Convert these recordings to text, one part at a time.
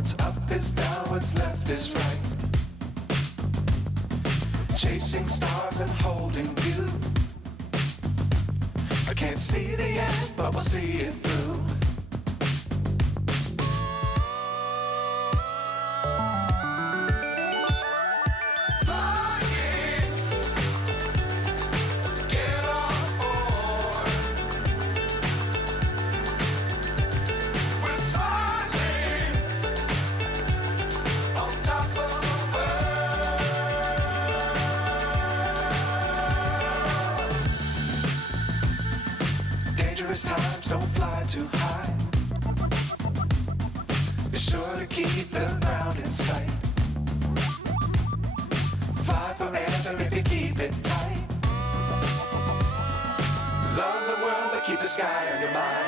What's up is down, what's left is right. Chasing stars and holding you. I can't see the end, but we'll see it through. Times don't fly too high. Be sure to keep the ground in sight. Fly forever if you keep it tight. Love the world but keep the sky on your mind.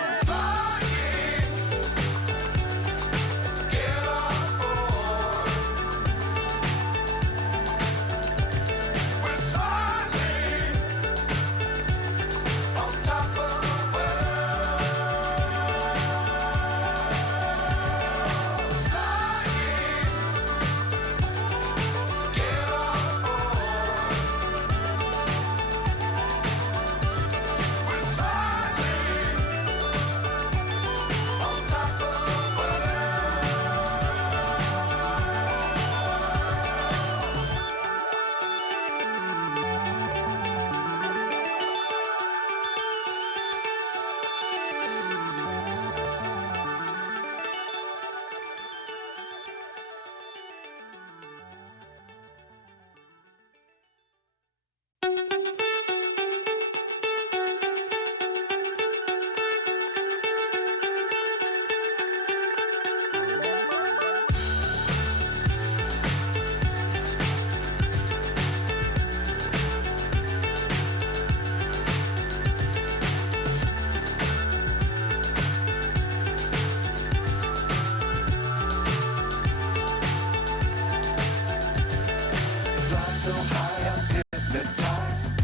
So high I'm hypnotized.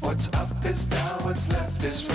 What's up is down, what's left is right.